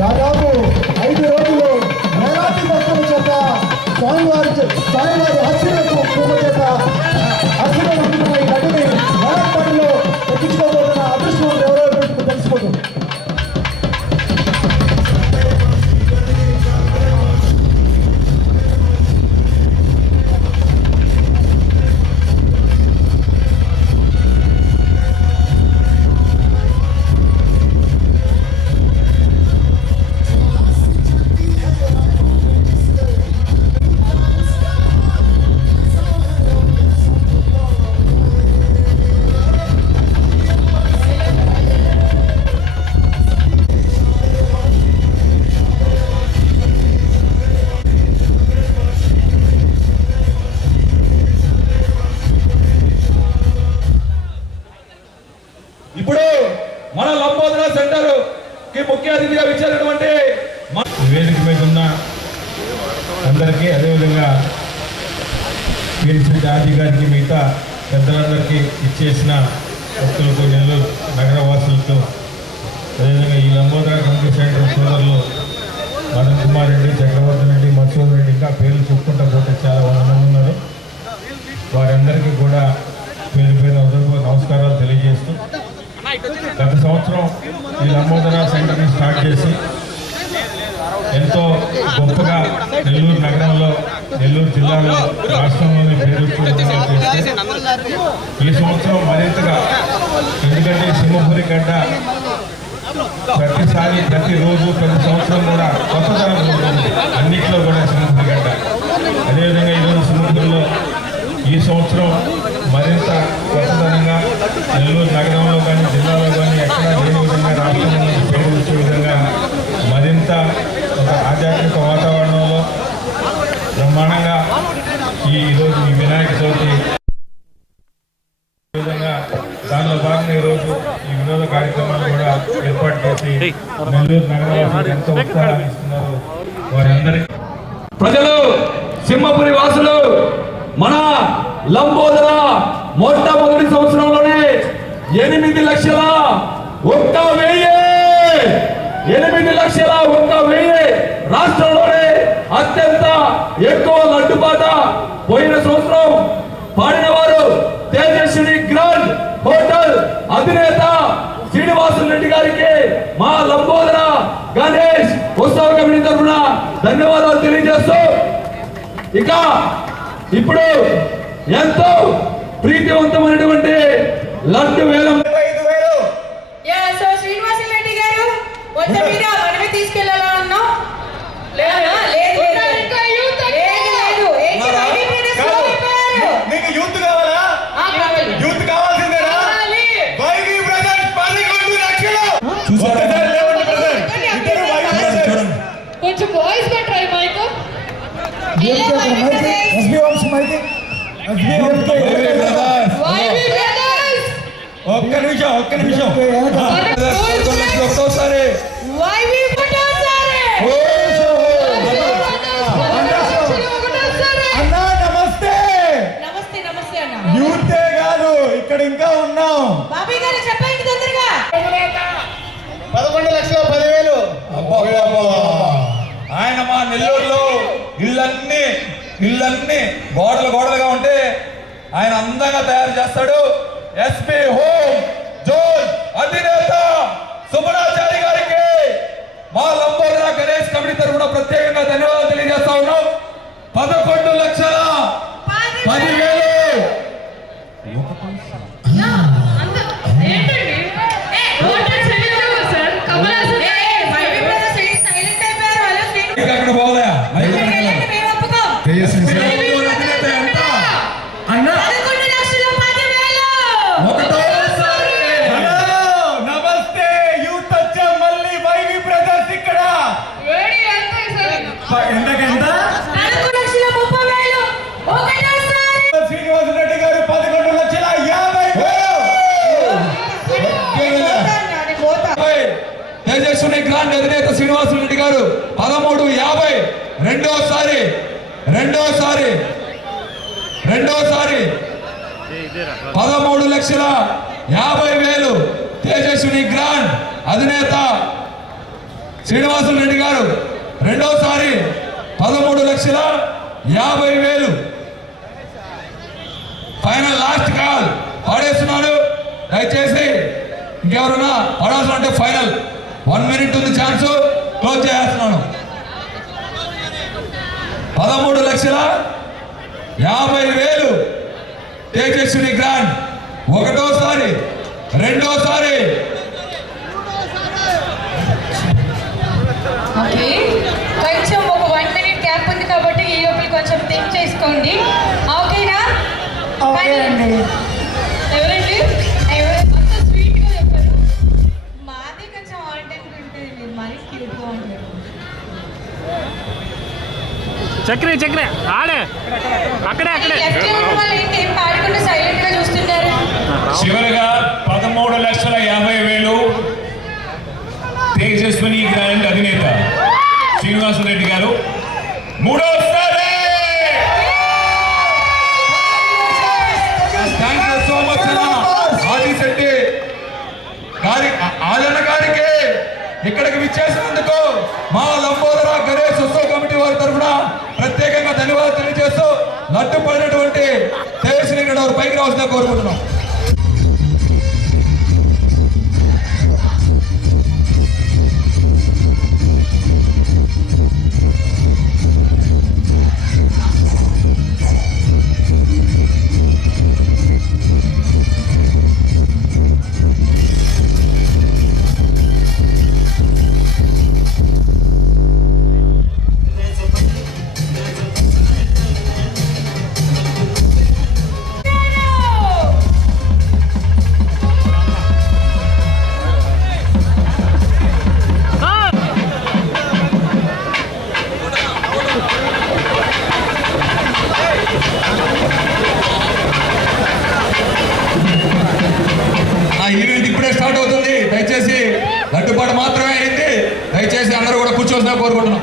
దాదాపు ఐదు రోజులు వేలాది భక్తుల చేత స్వామివారి స్వామివారి ఆశీర్వాదం చేత అదేవిధంగా గాంధీ గారికి మిగతా పెద్దలందరికీ ఇచ్చేసిన భక్తులకు నెల్లూరు నగరవాసులతో అదేవిధంగా ఈ లంబోదర కమిటీ సెంటర్ సోదరులు మదన్ కుమార్ రెడ్డి చక్రవర్తి రెడ్డి మసూర్ రెడ్డి ఇంకా పేర్లు చెప్పుకుంటా పోతే చాలా ఆనందంగా మంది ఉన్నారు. వారందరికీ కూడా పేరు పేరు హృదయపూర్వక నమస్కారాలు తెలియజేస్తూ గత సంవత్సరం ఈ లంబోదర సెంటర్ని స్టార్ట్ చేసి ఎంతో గొప్పగా నెల్లూరు నగరంలో నెల్లూరు జిల్లాలో రాష్ట్రంలోని ఈ సంవత్సరం మరింతగా ఎందుకంటే సింహపురి గడ్డ ప్రతిసారి ప్రతిరోజు ప్రతి సంవత్సరం కూడా కొత్తదనం ఉంటుంది అన్నిట్లో కూడా సింహపురి గడ్డ. అదేవిధంగా ఈరోజు సింహపురిలో ఈ సంవత్సరం మరింత కొత్తదనంగా నెల్లూరు నగరంలో కానీ జిల్లాలో కానీ ఎక్కడా లేని విధంగా రాష్ట్రంలో పేరు వచ్చే విధంగా మరింత ఒక ఆధ్యాత్మిక వాతావరణంలో బ్రహ్మాండంగా ఈరోజు ఈ వినాయక చవితి విధంగా దానిలో భాగంగా ఈరోజు ఈ వినోద కార్యక్రమాలు కూడా ఏర్పాటు చేసి నెల్లూరు నగరవాసులు ఎంతో ఉత్సాహాన్ని ఇస్తున్నారు. వారందరికీ ప్రజలు సింహపురి వాసులు మన లంబోదర మొట్టమొదటి సంవత్సరంలోనే ఎనిమిది లక్షల ఒక్క వెయ్యి ఎనిమిది లక్షల ఒక్క వెయ్యి రాష్ట్రంలోనే అత్యంత ఎక్కువ లడ్డుబాట పోయిన సంవత్సరం పాడిన వారు తేజస్విని గ్రాండ్ హోటల్ అధినేత శ్రీనివాసులు రెడ్డి గారికి మా లంబోదర గణేష్ ఉత్సవ కమిటీ తరఫున ధన్యవాదాలు తెలియజేస్తూ ఇక ఇప్పుడు ఎంతో ప్రీతివంతమైనటువంటి లడ్డు వేలం యా సో వైవి బ్రదర్స్ ఒక్క నిమిషం ఒక్క నిమిషం. ఒక్కోసారి. అన్నా నమస్తే. నమస్తే నమస్తే అన్న. యూతే కాదు ఇక్కడ ఇంకా ఉన్నాం. పదకొండు లక్షల పదివేలు. ఆయన మా నెల్లూరులో ఇళ్ళన్నీ ఇళ్ళన్నీ గోడలు గోడలుగా ఉంటే ఆయన అందంగా తయారు చేస్తాడు. ఎస్పీ హోమ్ ఎంతకెంత? శ్రీనివాస రెడ్డి గారు పదకొండు లక్షల యాభై. తేజస్విని గ్రాండ్ అధినేత శ్రీనివాసులు రెడ్డి గారు పదమూడు యాభై. రెండోసారి రెండోసారి రెండోసారి. పదమూడు లక్షల యాభై వేలు. తేజస్విని గ్రాండ్ అధినేత శ్రీనివాసులు రెడ్డి గారు రెండోసారి పదమూడు లక్షల యాభై వేలు. ఫైనల్ లాస్ట్ కాల్ పాడేస్తున్నాడు. దయచేసి ఇంకెవరన్నా పడాల్సిన అంటే ఫైనల్ వన్ మినిట్ ఉంది ఛాన్స్ క్లోజ్ చేస్తున్నాను. పదమూడు లక్షల యాభై వేలు. తేజస్విని గ్రాండ్ ఒకటోసారి రెండోసారి. చేసుకోండి ఓకేనా ఎవరండి? ఎవరు? అంత స్వీట్గా చెప్పారు. మాది కొంచెం ఆల్ టైం ఉంటుంది మీరు మరీ క్యూట్గా ఉంటారు. చక్రే చక్రే. ఆడే. అక్కడే అక్కడే. సైలెంట్గా చివరగా పదమూడు లక్షల యాభై వేలు తేజస్విని గ్రాండ్ అధినేత శ్రీనివాసరెడ్డి గారు. మూడోసారి ఆదిశెట్టి గారి ఆలన గారికి ఇక్కడికి విచ్చేసినందుకు మా లంబోదర గణేష్ ఉత్సవ కమిటీ వారి తరఫున ప్రత్యేకంగా ధన్యవాదాలు తెలియజేస్తూ లడ్డు పడినటువంటి దేవశ్రీ వారు పైకి రావాల్సిన కోరుకుంటున్నాం. ఈవెంట్ ఇప్పుడే స్టార్ట్ అవుతుంది. దయచేసి గట్టుబాటు మాత్రమే అయింది. దయచేసి అందరూ కూడా కూర్చోవలసిన కోరుకుంటున్నాం.